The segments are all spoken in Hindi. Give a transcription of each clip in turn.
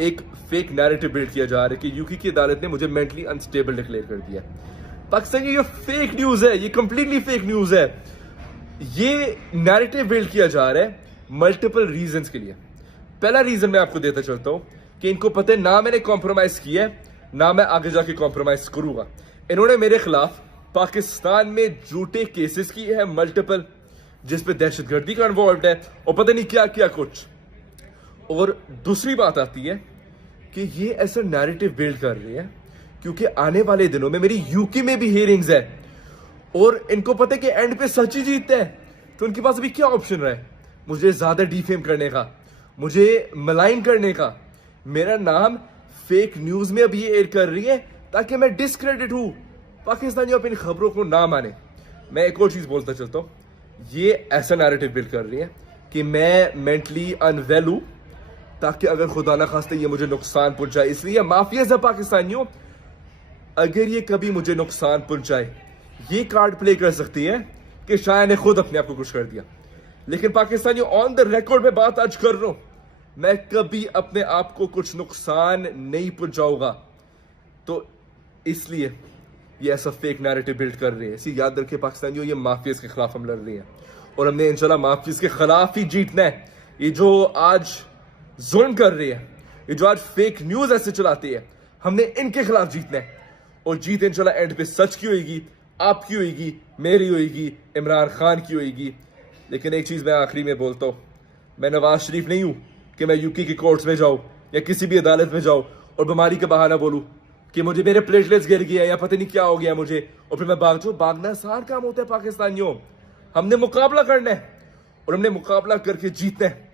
एक फेक नैरेटिव बिल्ड किया जा रहा है कि यूके की अदालत ने मुझे मेंटली अनस्टेबल डिक्लेयर कर दिया। पाकिस्तान की ये फेक न्यूज है, ये कंप्लीटली फेक न्यूज है। ये नैरेटिव बिल्ड किया जा रहा है मल्टीपल रीजंस के लिए। पहला रीजन मैं आपको देता चलता हूं कि इनको पता है ना मैंने कॉम्प्रोमाइज किया है, ना मैं आगे जाके कॉम्प्रोमाइज करूंगा। इन्होंने मेरे खिलाफ पाकिस्तान में झूठे केसेस किए हैं मल्टीपल, जिसपे दहशतगर्दी का इन्वॉल्व है और पता नहीं क्या क्या कुछ। और दूसरी बात आती है कि ये ऐसा नैरेटिव बिल्ड कर रही है क्योंकि आने वाले दिनों में मेरी यूके में भी हियरिंग्स है और इनको पता है कि एंड पे सच ही जीतता है। तो उनके पास अभी क्या ऑप्शन रहा है? मुझे ज्यादा डिफेम करने का, मुझे मलाइन करने का। मेरा नाम फेक न्यूज में अभी एयर कर रही है ताकि मैं डिस्क्रेडिट हूं। पाकिस्तानियों अपनी खबरों को ना माने। मैं एक और चीज बोलता चलता हूं, ये ऐसा नैरेटिव बिल्ड कर रही है कि मैं मेंटली अनवेल हूं ताकि अगर खुदा ना खास्ते ये मुझे नुकसान पहुंचाए। इसलिए माफियाज है पाकिस्तानियों, अगर ये कभी मुझे नुकसान पहुंचाए ये कार्ड प्ले कर सकती है कि शायद ने खुद अपने आप को कुछ कर दिया। लेकिन पाकिस्तानियों, ऑन द रिकॉर्ड में बात आज कर रहा हूं, मैं कभी अपने आप को कुछ नुकसान नहीं पहुंचाऊंगा। तो इसलिए ये ऐसा फेक नैरेटिव बिल्ड कर रहे हैं। इसी याद रखिए पाकिस्तानियों, ये माफियाज के खिलाफ हम लड़ रहे हैं और हमने इंशाल्लाह माफियाज के खिलाफ ही जीतना है। ये जो आज जुल्म कर रही है, ये जो आज फेक न्यूज ऐसे चलाती है, हमने इनके खिलाफ जीतना है। और जीत इंशाल्लाह एंड पे सच की होगी, आपकी होगी, मेरी होगी, इमरान खान की होगी। लेकिन एक चीज मैं आखिरी में बोलता हूं, मैं नवाज शरीफ नहीं हूं कि मैं यूके की कोर्ट्स में जाऊं या किसी भी अदालत में जाऊं और बीमारी का बहाना बोलूं कि मुझे मेरे प्लेटलेट्स गिर गया या पता नहीं क्या हो गया मुझे और फिर मैं भाग जाऊं। भागना आसान काम होता है पाकिस्तानियों। हमने मुकाबला करना है और हमने मुकाबला करके जीतना है।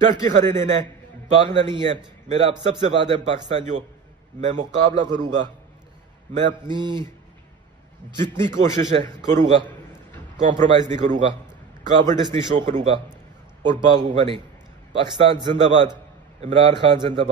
डर के खड़े रहना है, भागना नहीं है। मेरा आप सबसे वादा है पाकिस्तानियों, मैं मुकाबला करूंगा, मैं अपनी जितनी कोशिश है करूंगा, कॉम्प्रोमाइज नहीं करूंगा, कावर्डिस नहीं शो करूंगा और भागूंगा नहीं। पाकिस्तान जिंदाबाद, इमरान खान जिंदाबाद।